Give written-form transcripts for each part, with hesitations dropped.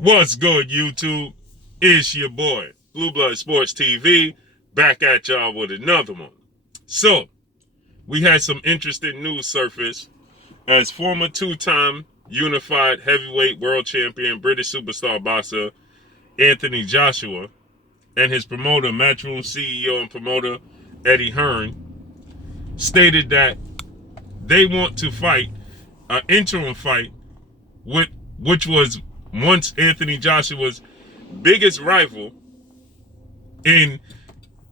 What's good, YouTube? It's your boy, Blue Blood Sports TV, back at y'all with another one. So, we had some interesting news surface as former two-time unified heavyweight world champion British superstar boxer Anthony Joshua and his promoter, Matchroom CEO and promoter Eddie Hearn, stated that they want to fight an interim fight which was once Anthony Joshua's biggest rival in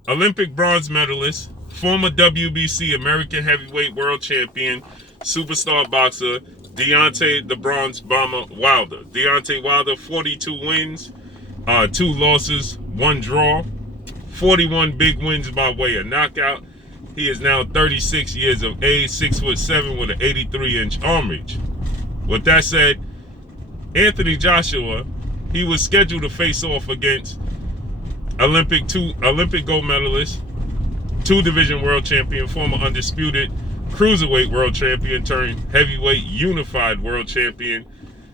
Olympic bronze medalist, former WBC American Heavyweight World Champion, superstar boxer Deontay the Bronze Bomber Wilder. Deontay Wilder, 42 wins, 2 losses, 1 draw, 41 big wins by way of knockout. He is now 36 years of age, 6'7" with an 83-inch arm reach. With that said, Anthony Joshua, he was scheduled to face off against Olympic gold medalist, 2-division world champion, former undisputed cruiserweight world champion turned heavyweight unified world champion,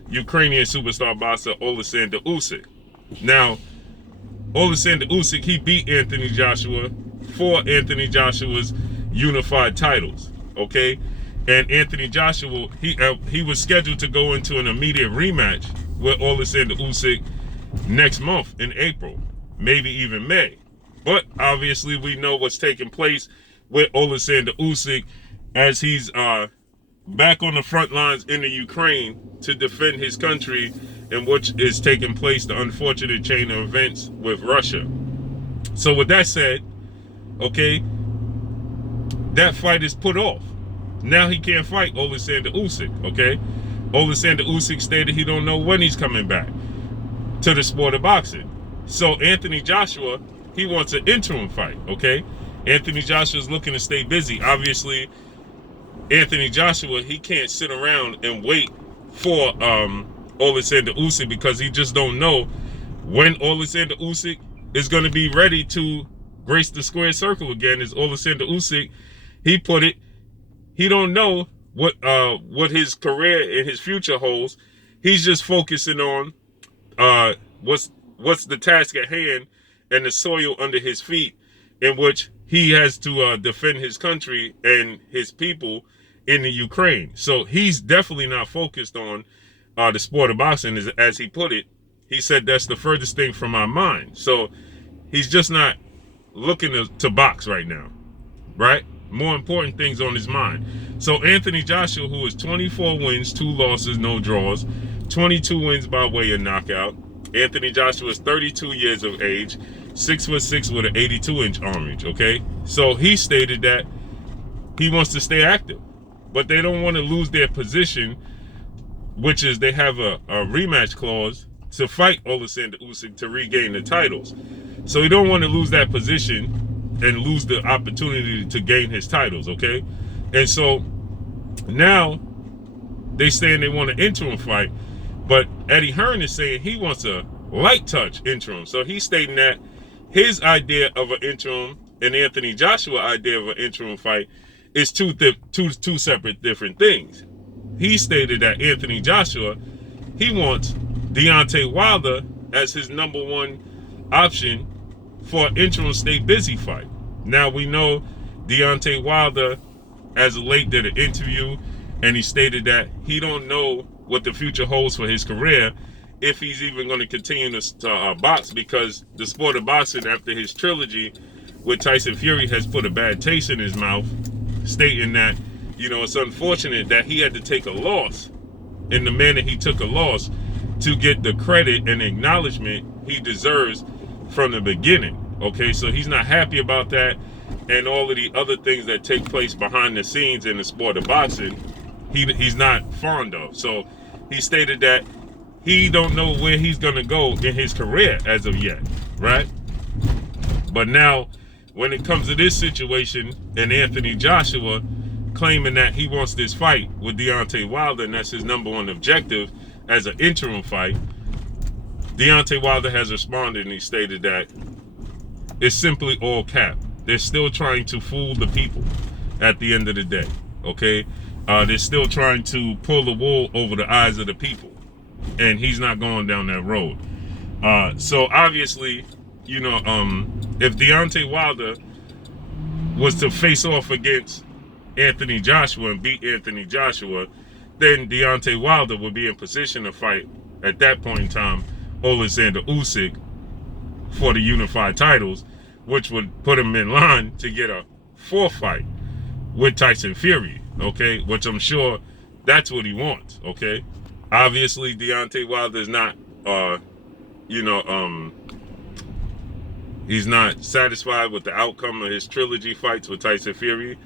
Ukrainian superstar boxer OLEKSANDR Usyk. Now, OLEKSANDR Usyk, he beat Anthony Joshua for Anthony Joshua's unified titles, okay? And Anthony Joshua, he was scheduled to go into an immediate rematch with OLEKSANDR Usyk next month in April, maybe even May. But obviously we know what's taking place with OLEKSANDR Usyk as he's back on the front lines in the Ukraine to defend his country, and which is taking place, the unfortunate chain of events with Russia. So with that said, okay, that fight is put off. Now he can't fight OLEKSANDR Usyk, okay? OLEKSANDR Usyk stated he don't know when he's coming back to the sport of boxing. So Anthony Joshua, he wants an interim fight, okay? Anthony Joshua is looking to stay busy. Obviously, Anthony Joshua, he can't sit around and wait for OLEKSANDR Usyk because he just don't know when OLEKSANDR Usyk is going to be ready to grace the square circle again. As OLEKSANDR Usyk, he put it, he don't know what his career and his future holds. He's just focusing on what's the task at hand and the soil under his feet, in which he has to defend his country and his people in the Ukraine. So he's definitely not focused on the sport of boxing, as he put it. He said that's the furthest thing from my mind. So he's just not looking to box right now, right? More important things on his mind. So Anthony Joshua, who is 24 wins, 2 losses, no draws, 22 wins by way of knockout. Anthony Joshua is 32 years of age, 6'6" with an 82-inch arm reach, okay? So he stated that he wants to stay active, but they don't want to lose their position, which is they have a rematch clause to fight OLEKSANDR Usyk to regain the titles. So he don't want to lose that position and lose the opportunity to gain his titles, okay? And so now they saying they want an interim fight, but Eddie Hearn is saying he wants a light touch interim. So he's stating that his idea of an interim and Anthony Joshua's idea of an interim fight is two separate different things. He stated that Anthony Joshua, he wants Deontay Wilder as his #1 option for an interim stay busy fight. Now we know Deontay Wilder, as of late, did an interview, and he stated that he don't know what the future holds for his career, if he's even going to continue to box, because the sport of boxing, after his trilogy with Tyson Fury, has put a bad taste in his mouth, stating that, you know, it's unfortunate that he had to take a loss in the manner he took a loss to get the credit and acknowledgement he deserves from the beginning. Okay, so he's not happy about that, and all of the other things that take place behind the scenes in the sport of boxing, he's not fond of. So he stated that he don't know where he's gonna go in his career as of yet, right? But now, when it comes to this situation, and Anthony Joshua claiming that he wants this fight with Deontay Wilder, and that's his #1 objective as an interim fight, Deontay Wilder has responded, and he stated that it's simply all cap. They're still trying to fool the people at the end of the day, okay? They're still trying to pull the wool over the eyes of the people. and he's not going down that road. So obviously, you know, if Deontay Wilder was to face off against Anthony Joshua and beat Anthony Joshua, then Deontay Wilder would be in position to fight at that point in time OLEKSANDR Usyk for the unified titles, which would put him in line to get a 4th fight with Tyson Fury, okay? Which I'm sure that's what he wants, okay? Obviously, Deontay Wilder is not, he's not satisfied with the outcome of his trilogy fights with Tyson Fury.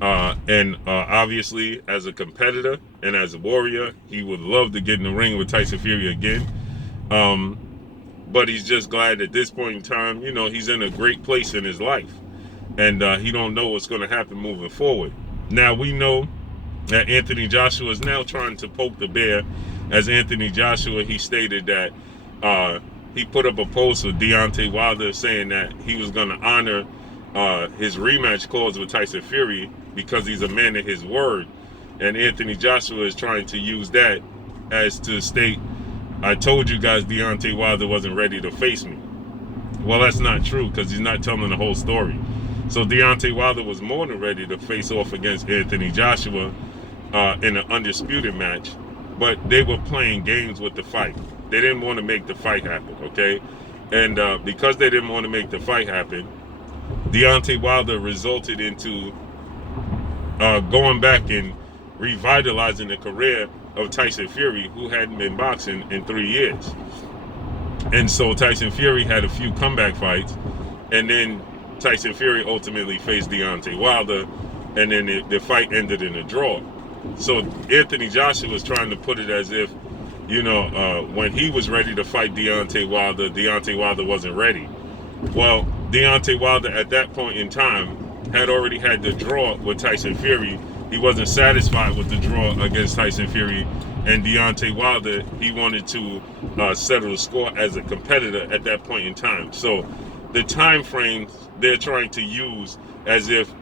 Obviously, as a competitor and as a warrior, he would love to get in the ring with Tyson Fury again. But he's just glad at this point in time, you know, he's in a great place in his life. And he don't know what's going to happen moving forward. Now, we know that Anthony Joshua is now trying to poke the bear. As Anthony Joshua, he stated that he put up a post with Deontay Wilder saying that he was going to honor his rematch clause with Tyson Fury because he's a man of his word. And Anthony Joshua is trying to use that as to state, I told you guys Deontay Wilder wasn't ready to face me. Well, that's not true because he's not telling the whole story. So Deontay Wilder was more than ready to face off against Anthony Joshua in an undisputed match, but they were playing games with the fight. They didn't want to make the fight happen, okay? And because they didn't want to make the fight happen, Deontay Wilder resulted into going back and revitalizing the career of Tyson Fury, who hadn't been boxing in 3 years. And so Tyson Fury had a few comeback fights, and then Tyson Fury ultimately faced Deontay Wilder, and then the fight ended in a draw. So Anthony Joshua was trying to put it as if, you know, when he was ready to fight Deontay Wilder wasn't ready. Well, Deontay Wilder at that point in time had already had the draw with Tyson Fury. He wasn't satisfied with the draw against Tyson Fury, and Deontay Wilder, he wanted to settle the score as a competitor at that point in time. So the time frames they're trying to use as if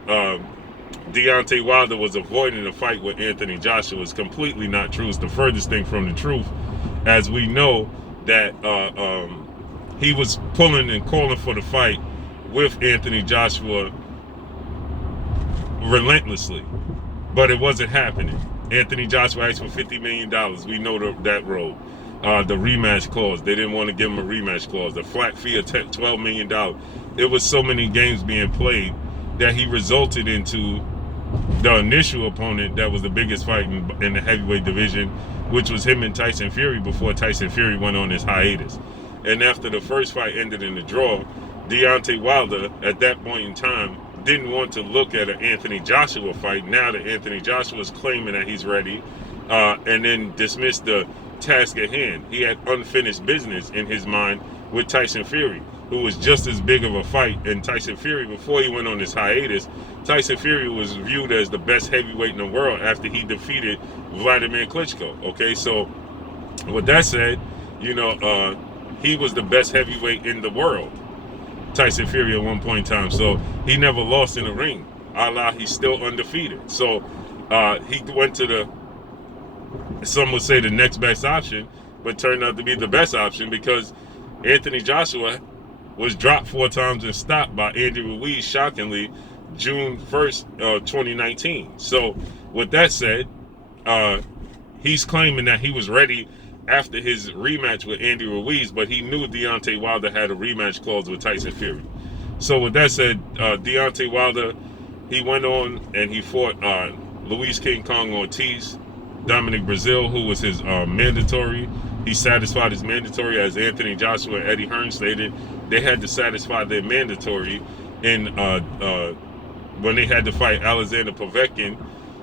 Deontay Wilder was avoiding a fight with Anthony Joshua is completely not true. It's the furthest thing from the truth, as we know that he was pulling and calling for the fight with Anthony Joshua relentlessly, but it wasn't happening. Anthony Joshua asked for $50 million. We know that road. The rematch clause. They didn't want to give him a rematch clause. The flat fee of $12 million. It was so many games being played that he resulted into the initial opponent that was the biggest fight in the heavyweight division, which was him and Tyson Fury before Tyson Fury went on his hiatus. And after the first fight ended in a draw, Deontay Wilder, at that point in time, didn't want to look at an Anthony Joshua fight now that Anthony Joshua is claiming that he's ready, and then dismissed the task at hand. He had unfinished business in his mind with Tyson Fury, who was just as big of a fight. And Tyson Fury, before he went on his hiatus, Tyson Fury was viewed as the best heavyweight in the world after he defeated Vladimir Klitschko. Okay, so with that said, you know, he was the best heavyweight in the world, Tyson Fury, at one point in time. So he never lost in the ring. He's still undefeated. So he went to the, some would say, the next best option, but turned out to be the best option because Anthony Joshua was dropped 4 times and stopped by Andy Ruiz, shockingly, June 1st, 2019. So with that said, he's claiming that he was ready after his rematch with Andy Ruiz, but he knew Deontay Wilder had a rematch clause with Tyson Fury. So with that said, Deontay Wilder, he went on and he fought Luis King Kong Ortiz, Dominic Breazeale, who was his mandatory. He satisfied his mandatory, as Anthony Joshua and Eddie Hearn stated. They had to satisfy their mandatory in when they had to fight Alexander Povetkin,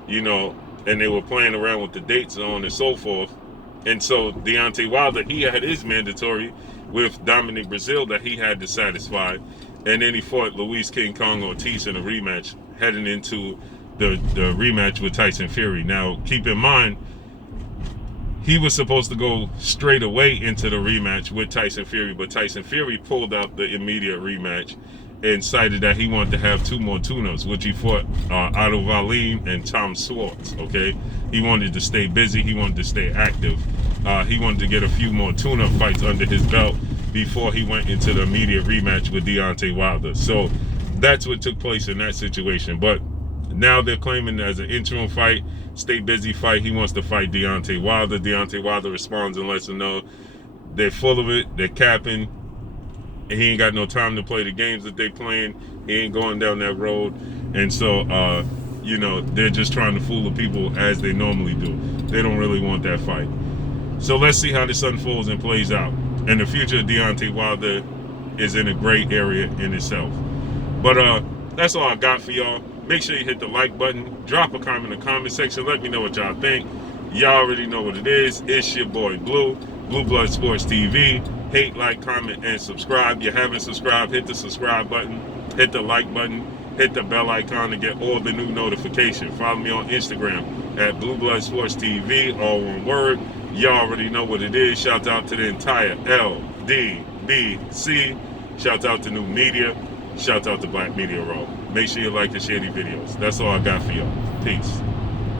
you know, and they were playing around with the dates and on and so forth. And so Deontay Wilder, he had his mandatory with Dominic Breazeale that he had to satisfy. And then he fought Luis King Kong Ortiz in a rematch, heading into the rematch with Tyson Fury. Now, keep in mind, he was supposed to go straight away into the rematch with Tyson Fury, but Tyson Fury pulled out the immediate rematch and cited that he wanted to have 2 more tune-ups, which he fought Otto Wallin and Tom Schwartz, okay? He wanted to stay busy. He wanted to stay active. He wanted to get a few more tune-up fights under his belt before he went into the immediate rematch with Deontay Wilder. So that's what took place in that situation. But now they're claiming as an interim fight, stay busy fight. He wants to fight Deontay Wilder. Deontay Wilder responds and lets him know they're full of it. They're capping. And he ain't got no time to play the games that they playing. He ain't going down that road. And so, you know, they're just trying to fool the people as they normally do. They don't really want that fight. So let's see how this unfolds and plays out. And the future of Deontay Wilder is in a great area in itself. But that's all I got for y'all. Make sure you hit the like button. Drop a comment in the comment section. Let me know what y'all think. Y'all already know what it is. It's your boy Blue. Blue Blood Sports TV. Hate, like, comment, and subscribe. If you haven't subscribed, hit the subscribe button. Hit the like button. Hit the bell icon to get all the new notifications. Follow me on Instagram at Blue Blood Sports TV. All one word. Y'all already know what it is. Shout out to the entire LDBC. Shout out to New Media. Shout out to Black Media Row. Make sure you like and share these videos. That's all I got for y'all. Peace.